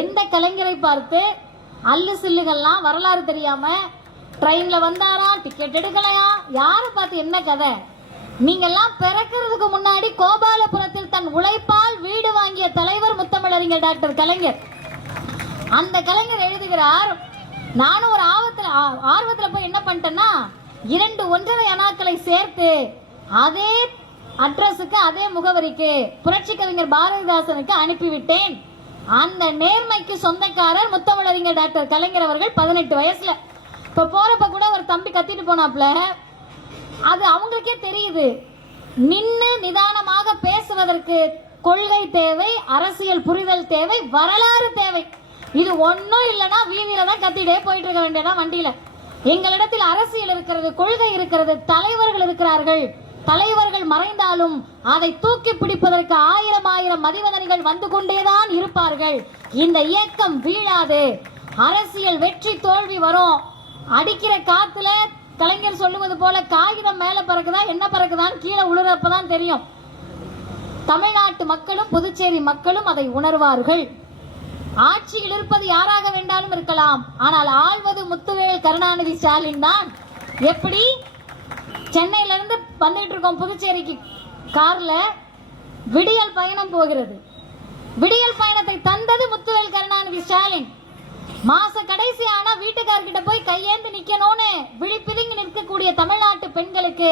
எந்த கலைஞரை பார்த்து அல்லு சில்லுகள்லாம் வரலாறு தெரியாம ட்ரெயின்ல வந்தாரா, டிக்கெட் எடுக்கலையா, யாரை பார்த்து என்ன கதை? நீங்கெல்லாம் பிறக்கிறதுக்கு முன்னாடி கோபாலபுரத்தில் தன் உழைப்பால் வீடு வாங்கிய தலைவர் முத்தமிழறிஞர் டாக்டர் கலைஞர். அந்த கலைஞர் எழுதுகிறார், நானும் ஒரு ஆர்வத்துல போய் என்ன பண்ணிட்டேன்னா 2 ஒன்றரை அணாக்களை சேர்த்து அதே அட்ரஸுக்கு அதே முகவரிக்கு புரட்சி கவிஞர் பாரதிதாசனுக்கு அனுப்பிவிட்டேன். அந்த நேர்மைக்கு சொந்தக்காரர் முத்தமிழறிஞர் டாக்டர் கலைஞர் அவர்கள் 18 வயசுல. இப்ப போறப்ப கூட ஒரு தம்பி கத்திட்டு போனாப்ல, அது அவங்களுக்கே தெரியுது. நின்னு நிதானமாக பேசுவதற்கு கொள்கை தேவை, அரசியல் புரிதல் தேவை, வரலாறு தேவை. இது ஒன்னும் இல்லைன்னா வீதியில தான் கத்திட்டே போயிட்டு இருக்க வேண்டியதான் வண்டியில. எங்களிடத்தில் அரசியல் இருக்கிறது, கொள்கை இருக்கிறது, தலைவர்கள் இருக்கிறார்கள். தலைவர்கள் மறைந்தாலும் அதை தூக்கி பிடிப்பதற்கு 1000 மதிவதனிகள் வந்து கொண்டேதான் இருப்பார்கள். இந்த இயக்கம் வீழாது. அரசியல் வெற்றி தோல்வி வரும். அடிக்கிற காத்துல கலைஞர் சொல்லுவது போல காகிதம் மேல பறக்குதா என்ன பறக்குதான் கீழே உழுறப்பதான் தெரியும். தமிழ்நாட்டு மக்களும் புதுச்சேரி மக்களும் அதை உணர்வார்கள். ஆட்சியில் இருப்பது யாராக வேண்டாலும் இருக்கலாம், ஆனால் ஆள்வது முத்துவேல் கருணாநிதி ஸ்டாலின் தான். எப்படி சென்னையில இருந்து வந்துட்டு இருக்கோம் புதுச்சேரிக்கு கார்ல, விடியல் பயணம் போகிறது. விடியல் பயணத்தை தந்தது முத்துவேல் கருணாநிதி ஸ்டாலின். மாச கடைசி ஆனா வீட்டுக்காரர்கிட்ட போய் கையேந்து நிக்கணும்னு விழிப்பிதுங்கி நிற்கக்கூடிய தமிழ்நாட்டு பெண்களுக்கு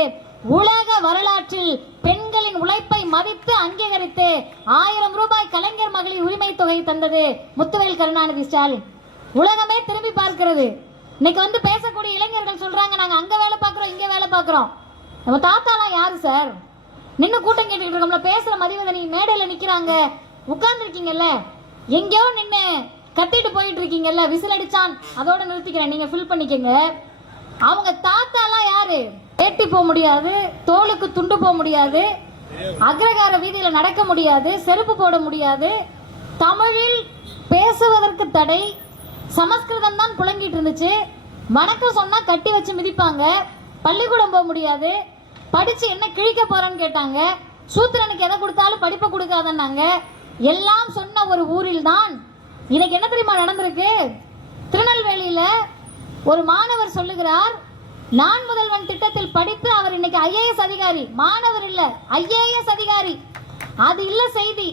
உலக வரலாற்றில் பெண்களின் உழைப்பை மதித்து அங்கீகரித்து 1000 ரூபாய் கலைஞர் மகளிர் உரிமை தொகை தந்தது முத்துவேல் கருணாநிதி ஸ்டாலின். உலகமே திரும்பி பார்க்கிறது. இன்னைக்கு வந்து பேசக்கூடிய இளைஞர்கள் சொல்றாங்க, நாங்க அங்க வேலை பார்க்கிறோம், இங்க வேலை பார்க்கிறோம். நம்ம தாத்தாலாம் யாரு சார்? நின்று கூட்டம் கேட்டுக்கிட்டு இருக்கோம்ல, பேசுற மதிவதனி மேடையில நிக்கிறாங்க, உட்கார்ந்து இருக்கீங்கல்ல, எங்கேயோ நின்று கத்திட்டு போயிட்டு இருக்கீங்கல்ல, விசில் அடிச்சான், அதோட நிறுத்திக்கிறேன், நீங்க ஃபில் பண்ணிக்கங்க. அவங்க தாத்தாலாம் யாரு? ஏட்டி போக முடியாது, தோளுக்கு துண்டு போக முடியாது, அக்ரகார வீதியில நடக்க முடியாது, செருப்பு போட முடியாது, தமிழில் பேசுவதற்கு தடை, சமஸ்கிருதம் தான் புழங்கிட்டு இருந்துச்சு, வணக்கம் சொன்னா கட்டி வச்சு மிதிப்பாங்க, பள்ளிக்கூடம் போக முடியாது, படிச்சு என்ன கிழிக்க போறேன்னு கேட்டாங்க, சூத்திரனுக்கு எதை கொடுத்தாலும் படிப்பை கொடுக்காதன்னாங்க. எல்லாம் சொன்ன ஒரு ஊரில் தான் இன்னைக்கு என்ன தெரியுமா நடந்திருக்கு? திருநெல்வேலியில ஒரு மாணவர் சொல்லுகிறார், நான் முதல்வன் திட்டத்தில் படித்து அவர் இன்னைக்கு ஐஏஎஸ் அதிகாரி. மாணவர் இல்ல, ஐஏஎஸ் அதிகாரி. அது இல்ல செய்தி.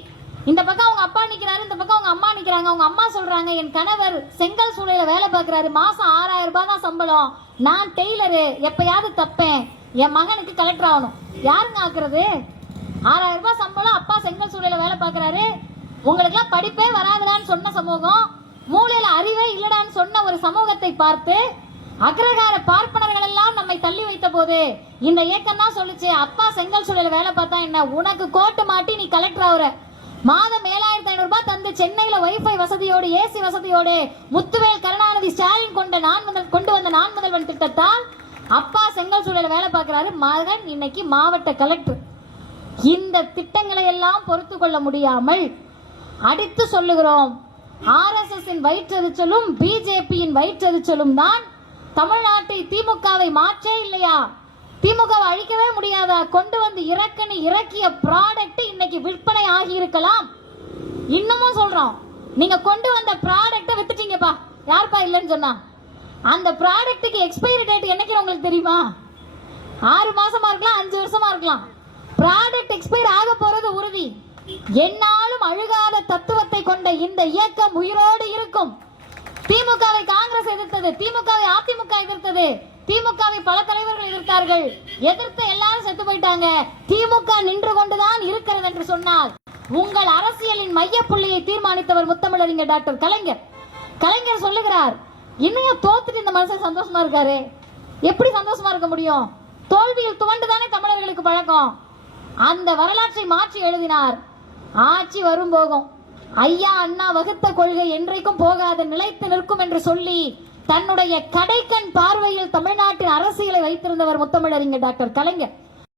இந்த பக்கம் அவங்க அப்பா நிக்கிறாரு, இந்த பக்கம் அவங்க அம்மா நிக்கிறாங்க. அவங்க அம்மா சொல்றாங்க, என் கணவர் செங்கல் சூளையில வேலை பார்க்கிறாரு, மாசம் 6000 ரூபாய் தான் சம்பளம், நான் டெய்லரு, எப்பயாவது தப்பேன், என் மகனுக்கு கலெக்டர் ஆகணும். யாருங்க ஆக்குறது? 6000 ரூபாய் சம்பளம், அப்பா செங்கல் சூளையில வேலை பார்க்கிறாரு, உங்களுக்கு எல்லாம் படிப்பே வராதுடான்னு சொன்ன சமூகம், மூளையில அறிவே இல்லடான்னு சொன்ன ஒரு சமூகத்தை பார்த்து அக்ரகார பார்ப்பனர்கள் எல்லாம் நம்மை தள்ளி வைத்த போது இந்த இயக்கம் தான் சொல்லுச்சு, அப்பா செங்கல் சூளையில வேலை பார்த்தா என்ன, உனக்கு கோட்டு மாட்டி நீ கலெக்டர் ஆகுற. மாதம் 7500 ரூபாய் தந்து சென்னையில வைஃபை வசதியோடு ஏசி வசதியோடு முத்துவேல் கருணாநிதி ஸ்டாலின் கொண்டு வந்த நான் முதல்வன் திட்டத்தால் அப்பா செங்கல் சூளையில வேலை பார்க்கிறாரு, மகன் இன்னைக்கு மாவட்ட கலெக்டர். இந்த திட்டங்களை எல்லாம் பொறுத்து கொள்ள முடியாமல் அடித்து சொல்லுகிறோம், RSS வயிற்றெரிச்சலும் பிஜேபியின் வயிற்றெரிச்சலும் தான் தமிழ்நாட்டை திமுகவை மாற்றே இல்லையா? திமுகவை அழிக்கவே முடியாதா? கொண்டு வந்து இறக்கிய ப்ராடக்ட் இன்னைக்கு விற்பனை ஆகி இருக்கலாம். இன்னமும் சொல்றோம், நீங்க கொண்டு வந்த ப்ராடக்ட்டை வித்துட்டீங்கப்பா, யாருப்பா இல்லைன்னு சொன்னா? அந்த ப்ராடக்ட்டுக்கு எக்ஸ்பைரி டேட் என்னைக்கு உங்களுக்கு தெரியுமா? 6 மாசமா இருக்கலாம், 5 வருஷமா இருக்கலாம். ப்ராடக்ட் எக்ஸ்பைர் ஆக போறது உறுதி. என்னாலும் அழுகாத தத்துவத்தை கொண்ட இந்த இயக்கம் உயிரோடு இருக்கும். திமுகவை காங்கிரஸ் எதிர்த்தது, திமுகவை அதிமுக எதிர்த்தது, திமுகவை பல தலைவர்கள் எதிர்த்தார்கள். எதிர்த்து எல்லாரும் செத்து போயிட்டாங்க. திமுக நின்று கொண்டுதான் இருக்கிறது என்று சொன்னால் உங்கள் அரசியலின் மைய புள்ளியை தீர்மானித்தவர் முத்தமிழறிஞர் டாக்டர் கலைஞர். கலைஞர் சொல்லுகிறார், இன்னும் தோத்துட்டு இந்த மனுஷன் சந்தோஷமா இருக்காரு. எப்படி சந்தோஷமா இருக்க முடியும்? தோல்வியில் துவண்டுதானே தமிழர்களுக்கு பழக்கம். அந்த வரலாற்றை மாற்றி எழுதினார். ஆட்சி வரும் போகும், ஐயா அண்ணா வகுத்த கொள்கை என்றைக்கும் போகாத நிலைத்து நிற்கும் என்று சொல்லி தன்னுடைய கடைக்கண் பார்வையில் தமிழ்நாட்டின் அரசியலை வைத்திருந்தவர் முத்தமிழறிஞர் டாக்டர் கலைஞர்.